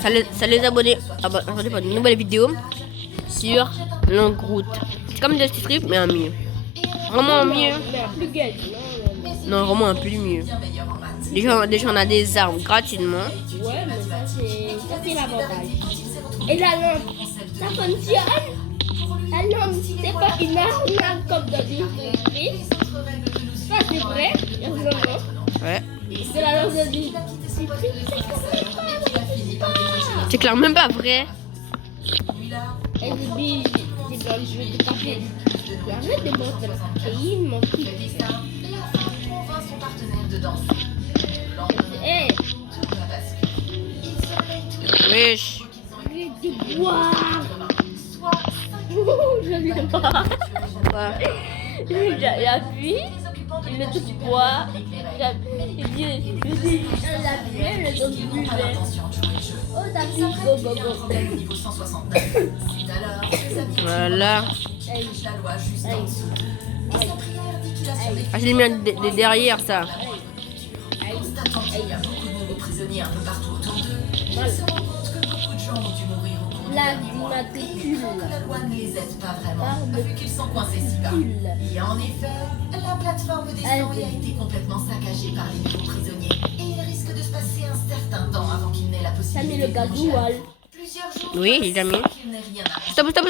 Salut les abonnés, abonnez pour une nouvelle vidéo sur Longue Route. C'est comme Justice Strip mais un mieux. Vraiment mieux. Plus gay. Non, vraiment un plus mieux. Déjà on a des armes gratuitement. Ouais, mais ça c'est l'avantage. Et la lampe, ça fonctionne. La lampe, c'est pas une arme comme dans une entreprise. Ça c'est vrai, évidemment. Ouais. C'est la lampe de vie. C'est clairement même pas vrai. Et je dis, c'est dans le jeu de papier. Arrête de montrer le pays, mon fils. Hé, Wesh. arrête de boire. Je viens pas. J'appuie, il me touche boire. Il dit, elle a fait, le dos du buvait. Oh, t'as pris, go, go, go. Voilà. Hey, hey, Ah, je l'ai mis derrière ça. la matricule. La loi ne les aide pas vraiment, vu qu'ils sont coincés si bas. Et en effet, la plateforme des Snowy a été complètement saccagée par les nouveaux prisonniers. Et il risque de se passer un certain temps avant qu'il n'ait la Ça possibilité met le de gasoil. Plusieurs jours. Oui, j'ai déjà mis. qu'il n'ait rien à Stop. J'ai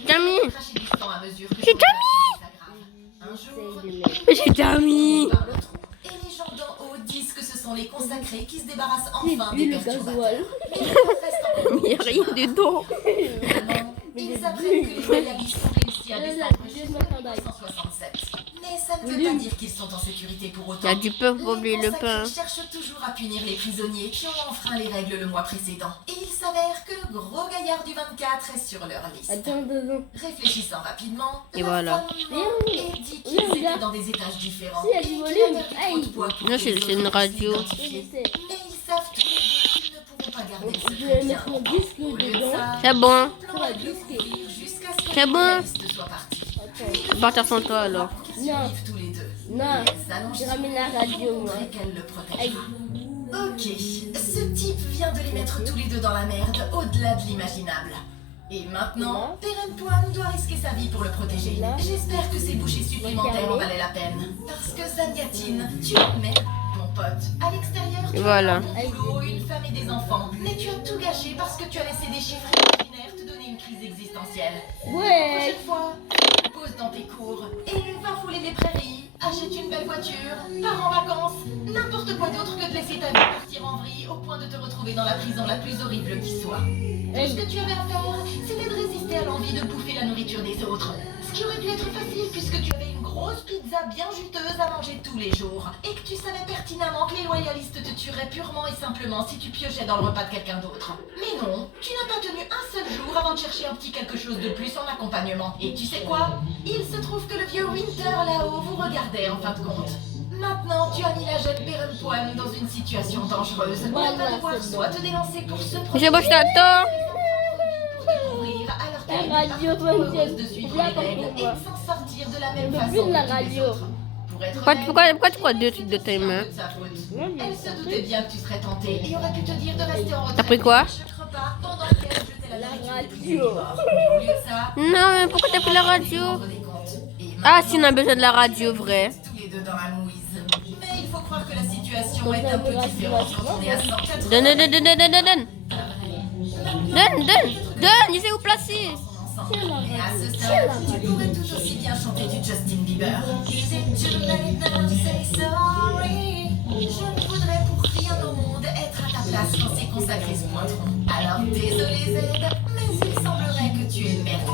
déjà mis. J'ai déjà Un jour, mis. J'ai déjà mis. par l'autre. Et les gens d'en haut disent que ce sont les consacrés qui se débarrassent C'est enfin plus des le perturbateurs. gasoil. Mais il reste encore Mais y a rien dedans. Finalement, ils apprennent que les loyalistes ont réussi à descendre jusqu'en 1967. Mais ça ne veut pas dire qu'ils sont en sécurité pour autant. Il y a du pain, faut oublier le pain. Les cherchent toujours à punir les prisonniers qui ont enfreint les règles le mois précédent. Et il s'avère que le gros gaillard du 24 est sur leur liste. Attends 2 ans. Réfléchissant rapidement, Et voilà. et dit qu'ils étaient dans des étages différents. Si, il y a du volume. Hey. Non, c'est une radio. Oui, je sais. Et ils savent tous les deux qu'ils ne pourront pas garder le Je secret vais bien. mettre mon disque Au lieu de dedans. ça, C'est bon. le plan a dû courir jusqu'à ce que C'est bon. les loyalistes soient partis. Attends. Partir sans toi alors. Qu'ils Non. survivent tous les deux. Non, Elles annoncent j'ai ramené la radio, moi. qu'elle le protège. Hey. Ok, ce type vient de les mettre tous les deux dans la merde, au-delà de l'imaginable. Et maintenant, Perenpoine doit risquer sa vie pour le protéger. Là. J'espère que ces bouchées supplémentaires en valaient la peine. Parce que Zanyatine, tu es une merde, mon pote. À l'extérieur, tu Voilà. as un boulot, une femme et des enfants. Mais tu as tout gâché parce que tu as laissé des chiffres imaginaires te donner une crise existentielle. Ouais. Prochaine fois, pose dans tes cours et va fouler les prairies, achète une belle voiture, pars en vacances, n'importe quoi d'autre que de laisser ta vie partir en vrille au point de te retrouver dans la prison la plus horrible qui soit. Tout ce que tu avais à faire, c'était de résister à l'envie de bouffer la nourriture des autres. Ce qui aurait pu être facile puisque tu avais une grosse pizza bien juteuse à manger tous les jours et que tu savais pertinemment que les loyalistes te tueraient purement et simplement si tu piochais dans le repas de quelqu'un d'autre. Mais non, tu n'as pas tenu un seul jour avant de chercher un petit quelque chose de plus en accompagnement. Et tu sais quoi? Il se trouve que le vieux Winter là-haut vous regardait en fin de compte. Maintenant, tu as mis la jeune Perenpoine dans une situation dangereuse. On va devoir soit te délancer pour se J'ai bon, je t'attends. découvrir alors La qu'elle radio est fonctionne. heureuse de suivre Là, les comme règles pour et moi. de s'en sortir de la Je même veux façon plus de la que tous les radio. autres. Pour être Pourquoi honnête, tu crois deux trucs de tes mains? de sa faute. Ouais, mais Elle se doutait bien que tu serais tenté et aurait pu te dire de rester en retrait. T'as pris quoi? de chaque repas pendant qu'elle jetait la nourriture des prisonniers radio. morts. Mais au lieu de ça, Non, mais pourquoi t'as pris la radio? rendre des comptes. Et Ah, si on a besoin de la radio, vrai. tous les deux dans la mouise. Mais il faut croire que la situation est un peu différente quand on est à 180. Donne. Donne, il sait où placer. Et à ce stade, tu pourrais tout aussi bien chanter du Justin Bieber. Is it too late now to say sorry? Je ne voudrais pour rien au monde être à ta place quand ces consacrés se pointeront. Alors désolé Z, mais il semblerait que tu es merdé.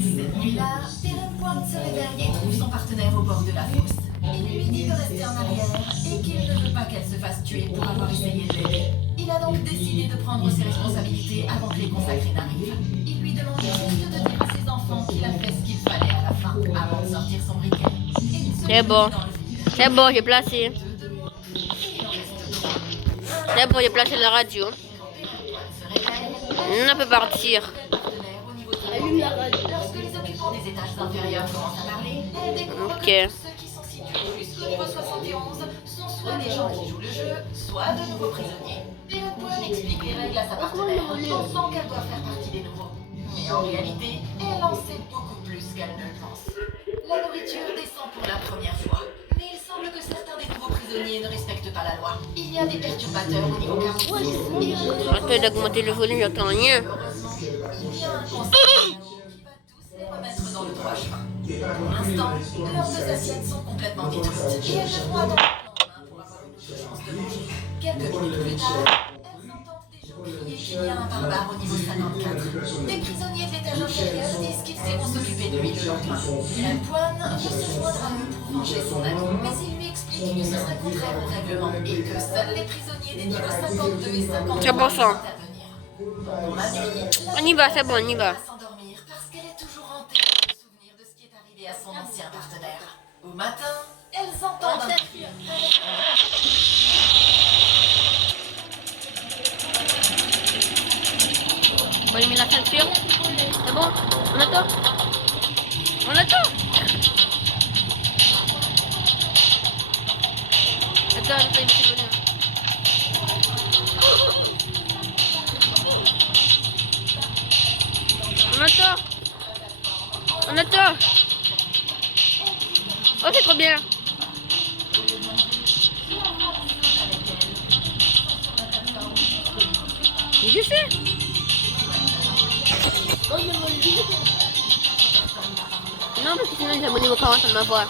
Cette nuit-là, Perenpoine se réveille et trouve son partenaire au bord de la fosse. Il lui dit de rester en arrière et qu'il ne veut pas qu'elle se fasse tuer pour avoir essayé de l'aider. Il a donc décidé de prendre ses responsabilités avant que les consacrés n'arrivent. Il lui demande juste de dire à ses enfants qu'il a fait ce qu'il fallait à la fin avant de sortir son briquet. Et il se C'est bon. met dans le vide. C'est bon, j'ai placé. De deux mots, il en reste trois. C'est bon, j'ai placé la radio. Perenpoine se réveille, On peut partir. partenaire au niveau de Allume la radio. Lorsque les occupants des étages inférieurs commencent à parler, elle découvre Ok. que tous ceux qui sont situés jusqu'au niveau 71 sont soit des gens qui jouent le jeu, soit de nouveaux prisonniers. Red One explique les règles à sa partenaire, pensant qu'elle doit faire partie des nouveaux. Mais en réalité, elle en sait beaucoup plus qu'elle ne le pense. La nourriture descend pour la première fois. Mais il semble que certains des nouveaux prisonniers ne respectent pas la loi. Il y a des perturbateurs au niveau 46. Arrête d'augmenter le volume, j'entends rien. Heureusement, il y a un conseil qui va tous les remettre dans le droit chemin. Pour l'instant, leurs deux assiettes sont complètement détruites et elles devront attendre le lendemain pour avoir une chance de manger. Quelques minutes plus tard, elles entendent des gens crier qu'il y a un barbare au niveau 54. Des prisonniers de l'étage inférieur disent qu'ils iront s'occuper de lui le lendemain. Red One veut se joindre à eux pour venger son ami, mais il lui explique que ce serait contraire au règlement et que seuls les prisonniers des niveaux 52 et 53 C'est bon, ça. peuvent intervenir. Pendant la nuit, On y va, c'est bon, on y va. va s'endormir parce qu'elle est toujours hantée par le souvenir de ce qui est arrivé à son ancien partenaire. Au matin, elles entendent un cri. On va mettre la ceinture. C'est bon? On attend? On attend? Attends, il va venir. On attend. On attend. Oh, c'est trop bien. Mais je sais. Non, parce que sinon les abonnés vont pas entendre ma voix.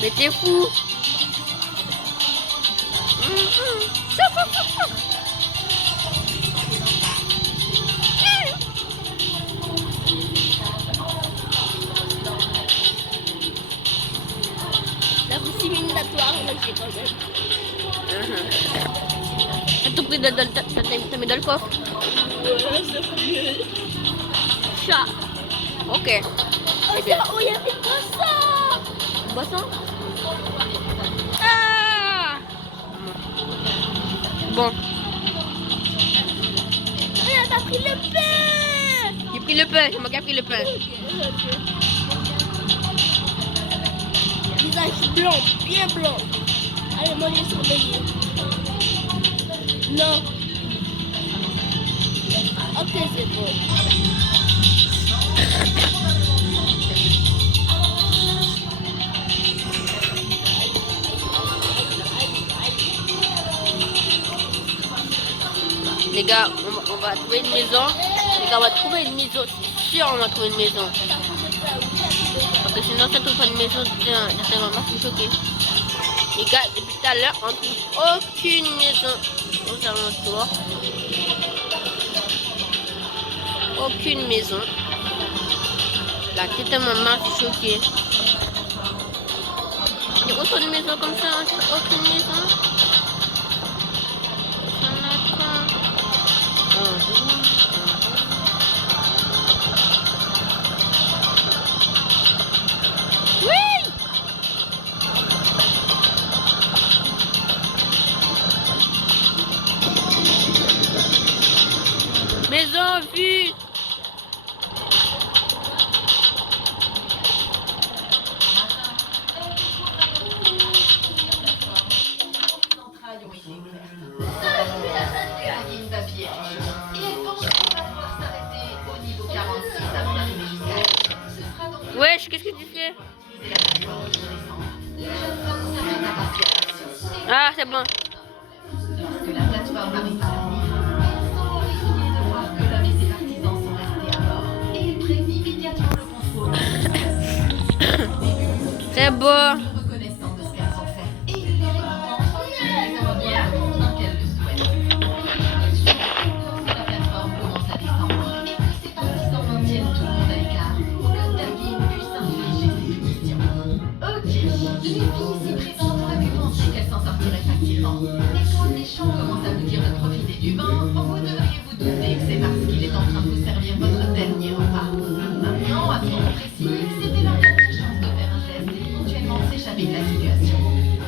Mais t'es fou. La poussée éliminatoire, on a dit quand même. T'as tout pris t'as mis dans le coffre. Ouais, c'est mieux. Chat. Ok. Oh, Eh bien. ça, oh, il y a des poissons. Boisson. Ah. Bon. Elle a pris le pain. J'ai pris le pain. C'est moi qui ai pris le pain. Visage blanc, bien blanc. Allez, moi, je vais surveiller. Non. Ok, c'est bon. Les gars, on va trouver une maison. Les gars, on va trouver une maison. C'est sûr, on va trouver une maison. Parce que sinon, ça trouve pas une maison, c'est vraiment choqué. Les gars, depuis tout à l'heure, on trouve aucune maison aux alentours. Aucune maison. La tête à maman, je suis choquée. Il y a autant de maisons comme ça, hein, aucune maison. Ça n'a pas. Oui! Maison vue! Wesh, qu'est-ce que tu fais? Ah, c'est bon. Lorsque la plateforme arrive à la nuit, elles sont horrifiées de voir que l'homme et ses partisans sont restés à bord. Et ils prennent immédiatement le contrôle. C'est bon. Reconnaissant de ce qu'elles ont fait. Et ils les récompensent en les envoyant dans qu'elles le souhaitent. Lorsque la plateforme commence à descendre et que ses partisans maintiennent tout le monde à l'écart, pour que David puisse infliger ses punitions. Ok, les filles ici présentes auraient pu penser qu'elles s'en sortiraient facilement. Mais quand les méchants commencent à vous dire de profiter du bain, vous devriez vous douter que c'est parce qu'il est en train de vous servir votre dernier repas. Maintenant, à ce moment précis, c'était leur dernière chance de faire un geste et éventuellement s'échapper de la situation.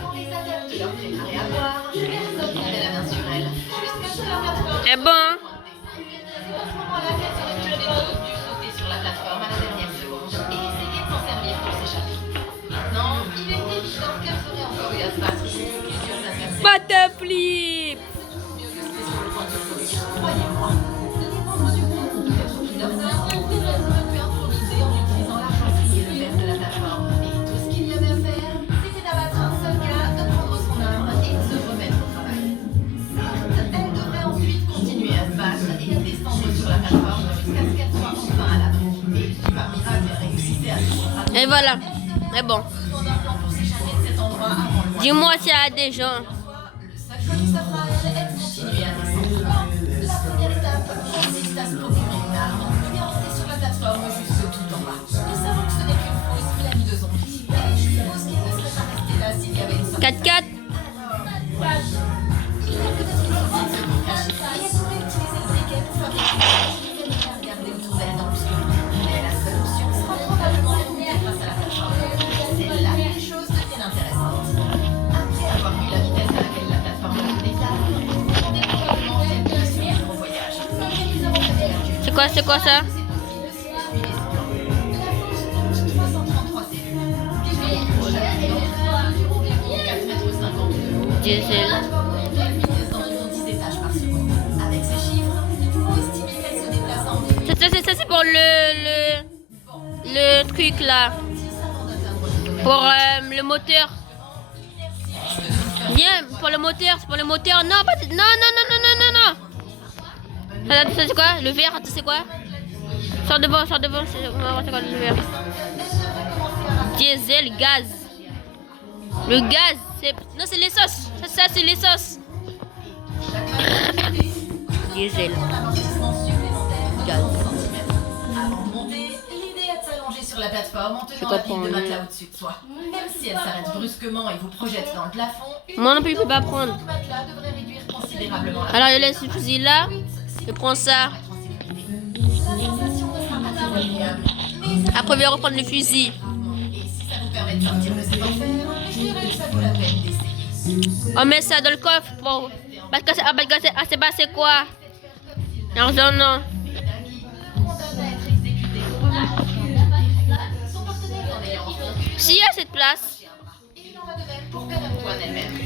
Quand les adeptes leur préparaient à boire, personne n'avait la main sur elles, jusqu'à ce que la plateforme C'est bon. c'est à ce moment-là qu'elles auraient toutes les deux dû sauter sur la plateforme à la dernière seconde et essayer de s'en servir pour s'échapper. Maintenant, il est évident qu'elles auraient encore eu à se battre contre plusieurs adversaires. Patin flip. Croyez-moi, les membres du groupe ont peut-être pris leurs armes, mais elles auraient pu improviser en utilisant l'argenterie et le verre de la plateforme. Et tout ce qu'il y avait à faire, c'était d'abattre un seul gars, de prendre son arme et de se remettre au travail. Certes, elles devraient ensuite continuer à se battre et à descendre sur la plateforme jusqu'à ce qu'elles soient enfin à l'abri. Et si par miracle elles réussissaient à se rattraper, Et voilà. Mais bon. besoin d'un plan pour s'échapper de cet endroit avant le Dis-moi s'il y a des gens. le seul choix qui s'offre à elle est de continuer à descendre. La première étape consiste à se procurer une arme, de bien monter sur la plateforme jusque tout en bas. Nous savons que ce n'est qu'une fausse pleine de zombies. Et je suppose qu'elle ne serait pas restée là s'il y avait une sortie. 4-4. Il y a peut-être une sortie de secours cachée. Et elle pourrait utiliser le briquet pour fabriquer une arme qui les aidera à regarder autour d'elle dans l'obscurité. Mais la seule option sera probablement de monter grâce à la plateforme. C'est là que les choses deviennent intéressantes. Après avoir vu la vitesse à laquelle la plateforme se déplace, vous vous demandez probablement si elle peut survivre au voyage. Mais nous avons fait des calculs. C'est quoi ça? C'est possible si elle suit les plans. La fosse compte 333 cellules. Qui fait pour chaque client mesure environ 4,50 m de haut. Diesel. La plateforme monte à une vitesse d'environ 10 étages par seconde. Avec ces chiffres, nous pouvons estimer qu'elle se déplace à environ Ça c'est pour le truc là. 10 avant d'atteindre le sommet. Pour le moteur. Viens, pour le moteur, c'est pour le moteur. Non, pas non. Ça c'est quoi? Le verre, c'est quoi? Sors devant, c'est quoi le verre? Diesel, gaz. Le gaz, c'est... Non, c'est l'essence. Ça c'est l'essence. Diesel. Amortissement supplémentaire de Gaz. 30 cm. Avant de monter, l'idée est de s'allonger sur la plateforme en tenant la comprends, pile de oui. matelas au-dessus de soi. Même si elle s'arrête brusquement et vous projette dans le plafond, une Moi non plus, je peux pas prendre. matelas devrait réduire considérablement la Alors, je laisse le fusil là. Je prends ça. La sensation ne sera pas très agréable, mais Après, je vais reprendre le fusil. et si ça vous permet de sortir de cet enfer, je dirais que ça vaut la peine d'essayer. On met ça dans le coffre pour... Parce que c'est pas c'est quoi? Non. Condamné à être exécuté son partenaire en ayant entendu. S'il y a cette place. Il en va de même pour Madame Toine elle-même.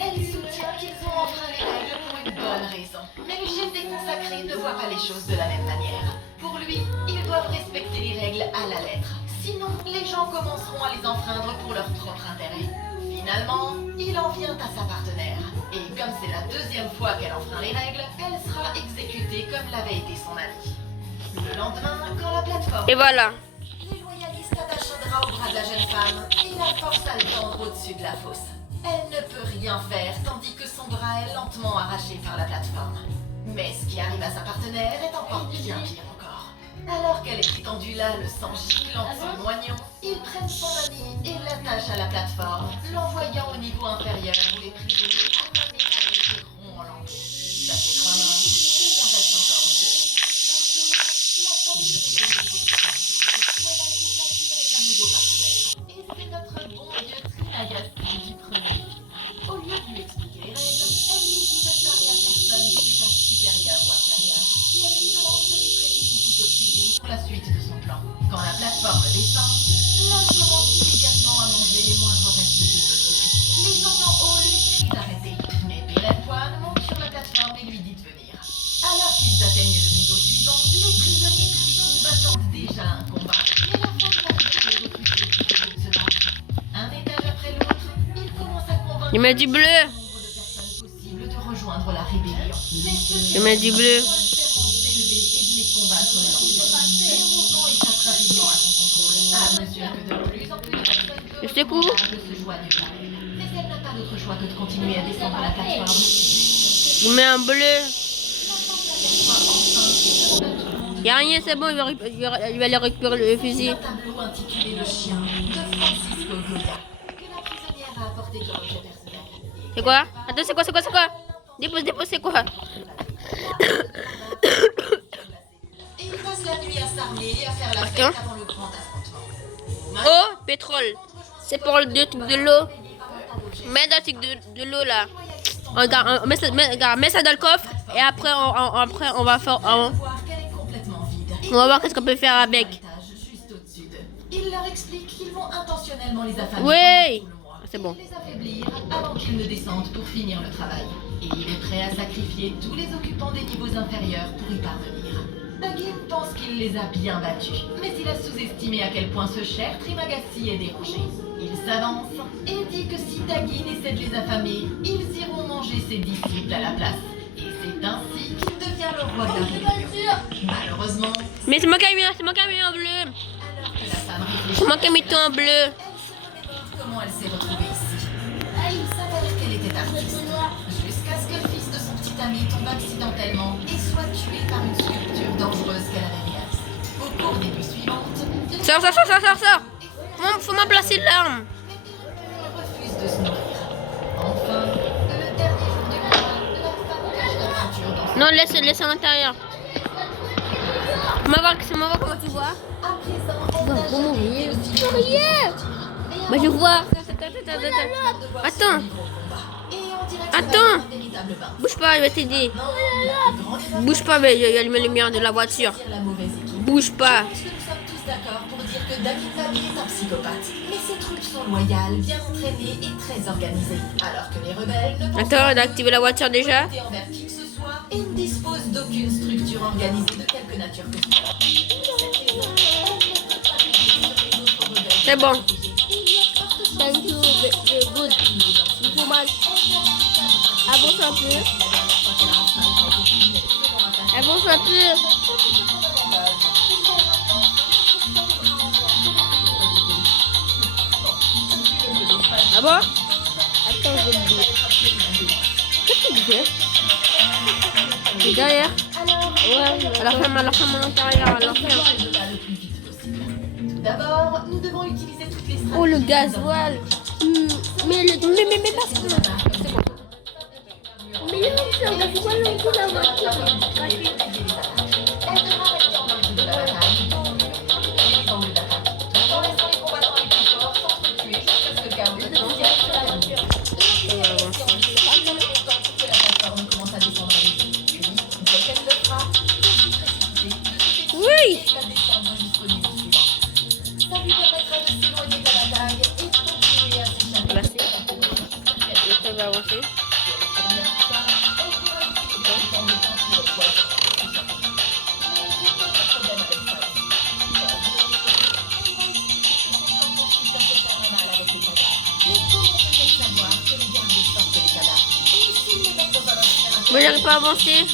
Elle soutient qu'ils ont enfreint les règles pour une bonne raison. Mais le chef des consacrés ne voit pas les choses de la même manière. Pour lui, ils doivent respecter les règles à la lettre. Sinon, les gens commenceront à les enfreindre pour leur propre intérêt. Finalement, il en vient à sa partenaire. Et comme c'est la deuxième fois qu'elle enfreint les règles, elle sera exécutée comme l'avait été son ami. Le lendemain, quand la plateforme... Et voilà. Les loyalistes attachent un drap au bras de la jeune femme et la forcent à le tendre au-dessus de la fosse. Elle ne peut rien faire tandis que son bras est lentement arraché par la plateforme. Mais ce qui arrive à sa partenaire est encore bien pire encore. Alors qu'elle est étendue là, le sang gicle en son moignon, ils prennent son ami et l'attachent à la plateforme, l'envoyant au niveau inférieur où les prisonniers accompagnés seront en lambeaux. Ça fait 3 morts, et il en reste encore 2. Un jour, la femme se réveille au niveau où elle a été placée avec un nouveau partenaire. Et c'est notre bon vieux Trinagasti qui prenait. Au lieu de lui expliquer les règles, elle lui dit de ne parler à personne des étages supérieurs ou inférieurs. Et elle lui demande de lui prêter son couteau de cuisine pour la suite de son plan. Quand la plateforme descend, l'homme commence immédiatement à manger les moindres restes qu'il peut trouver. Les gens d'en haut lui crient d'arrêter. Mais Bérenpoine monte sur la plateforme et lui dit de venir. Alors qu'ils atteignent le niveau suivant, les prisonniers qui s'y trouvent attendent déjà un combat. Mais la faute partie les refuse de se battre. Un étage après l'autre, ils commencent à convaincre Je mets du bleu. le nombre de personnes possibles de rejoindre la rébellion. Mais Je mets du bleu. faire s'élever et de les combattre le lendemain. Le mouvement échappe rapidement à son contrôle, à mesure que de plus en plus de personnes Je sais où. se joignent à elle. Mais elle n'a pas d'autre choix que de continuer à descendre la plateforme. Je mets un bleu. Y a rien, c'est bon, il va aller récupérer le fusil. Un tableau intitulé Le chien de Francisco Goya, que la prisonnière a apporté comme objet personnel. C'est quoi? Attends, c'est quoi? Dépose, c'est quoi? Et il passe la nuit à s'armer et à faire la fête Attends. avant le grand affrontement. Oh, pétrole. C'est pour le truc de l'eau. Mets dans le truc de l'eau là. Regarde, mets ça dans le coffre. Et après, on va faire... Voir qu'elle est complètement vide. On va voir qu'est-ce qu'on peut faire avec. Étage juste au-dessus d'eux. Il leur explique qu'ils vont intentionnellement les affamer Oui. pendant tout le mois. c'est bon. Les affaiblir avant qu'ils ne descendent pour finir le travail. Et il est prêt à sacrifier tous les occupants des niveaux inférieurs pour y parvenir. Dagin pense qu'il les a bien battus, mais il a sous-estimé à quel point ce cher Trimagasi est dérangé. Il s'avance et dit que si Dagin essaie de les affamer, ils iront manger ses disciples à la place. Et c'est ainsi qu'il devient le roi de la région. Malheureusement, Mais c'est moi qui ai mis en bleu. alors que la femme réfléchit, C'est moi qui ai mis tout en bleu. elle se remémore comment elle s'est retrouvée ici. Il s'avère qu'elle était artiste, jusqu'à ce que le fils de son petit ami tombe accidentellement et soit tué par une sculpture dangereuse qu'elle avait réalisée. Au cours des nuits suivantes, une Sors. Faut m'en placer l'arme. refuse de se nourrir. Enfin, le dernier jour du mois, la femme cache la peinture dans son... Non, laisse à l'intérieur. On va voir comment tu vois. À présent, elle n'a Bon, jamais mourir. été aussi Rien. Bah je vois. Attends. Attends. Bouge pas, il va t'aider. Bouge pas, mais il y a les lumières de la voiture. Bouge pas. Nous sommes tous d'accord pour dire que David Nabi est un psychopathe. Mais ses troupes sont loyales, bien entraînées et très organisées. Alors que les rebelles ne pensent Attends, on a activé la voiture déjà. pas envers qui que ce soit et ne disposent d'aucune structure organisée de quelque nature que ce soit. C'est bon. Thank you, the good. Il faut mal. Avance un peu. Avance un peu. Ah bon? Attends, je vais le dire. Qu'est-ce que tu fais? Il est derrière. Ouais, Alors ferme à l'intérieur. Alors ferme. Tout d'abord, nous devons utiliser toutes les stratégies. Oh, le gasoil. Mais parce que... Mais non, c'est un gasoil dans toute la voiture. Elle devra rester en marge de la bataille, les angles d'attaque, tout en laissant les combattants les plus forts s'entretuer jusqu'à ce que le chaos ne devienne sur la ligne. Que la plateforme commence à descendre à l'usine. Puis, dès qu'elle le fera, il précipiter, de Oui. la descendre jusqu'au niveau suivant. Ça lui permettra de s'éloigner de la bataille et de continuer à s'échapper. Merci. Ça va avancer. Moi j'arrive pas à avancer.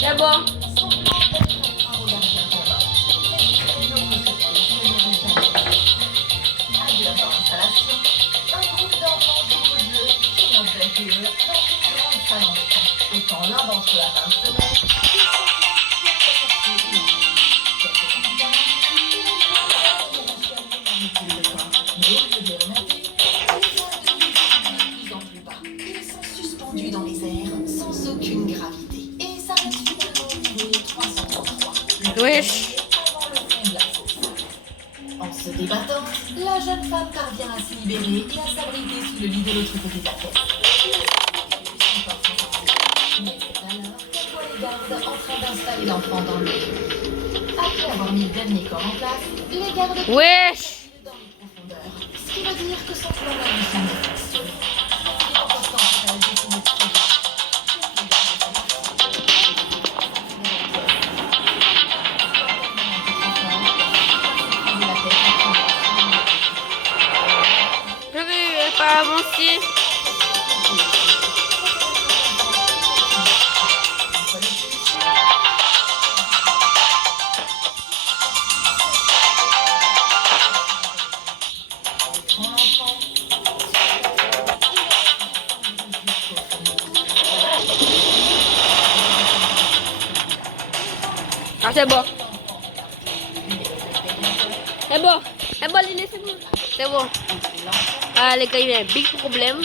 C'est bon. Dans les airs sans aucune gravité et s'arrête finalement au niveau 333. Wesh. Avant libéré et à s'abriter sous le lit de l'autre côté de la pièce. Mais c'est alors qu'elle voit les gardes en train d'installer l'enfant dans le lit. Après avoir mis le dernier corps en place, les gardes Wesh! dans les profondeurs. Ce qui veut dire que son plan n'a jamais fonctionné. Il est important pour elle d'essayer de trouver. Je vais pas avancer. Ah, c'est bon. C'est bon. C'est bon, Lily, c'est bon. C'est bon. Ah, les gars, il y a un big problème.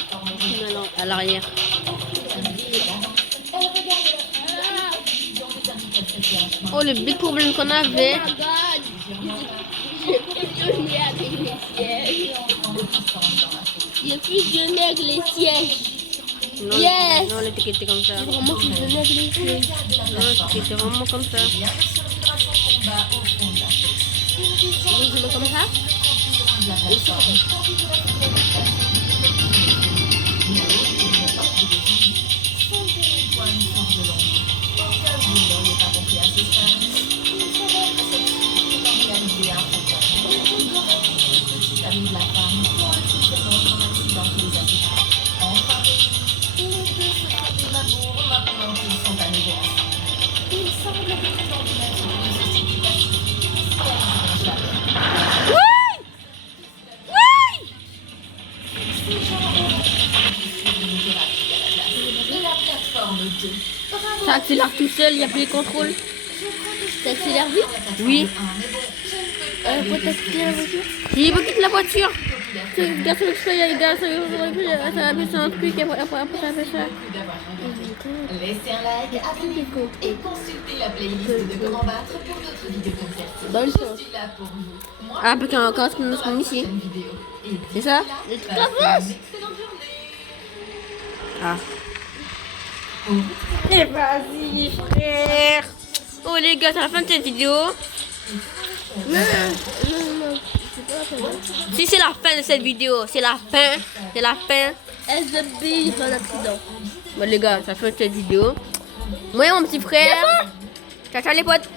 À l'arrière. Oh, le big problème qu'on avait. Oh my god! J'ai fusionné avec les sièges. J'ai fusionné avec les sièges. Non, Yes. non, les tickets étaient comme ça. J'ai vraiment fusionné avec les sièges. Non, les tickets étaient vraiment comme ça. Je mets comme ça. Ça accélère tout seul, il n'y a plus de contrôle. Ça accélère vite. Oui. Pour t'accélérer la voiture. Il faut quitter la voiture. C'est gars, il gars, ça appuie sur un truc et après ça fait ça. Laissez un like, abonnez-vous et consultez la playlist de Grand Battre pour d'autres vidéos comme celle-ci. Bonne chance. Je suis là pour vous. Moi, Ah, parce qu'on commence nous sommes ici. prochaine vidéo. Et C'est ça? Le truc avance. excellente journée. Ah. Et vas-y, frère. Oh les gars, c'est la fin de cette vidéo. Non, c'est pas la fin. Si c'est la fin de cette vidéo, c'est la fin. C'est la fin. SDB, il fait un accident. Bon les gars, ça fait cette vidéo. Moi et mon petit frère. Ciao ciao les potes.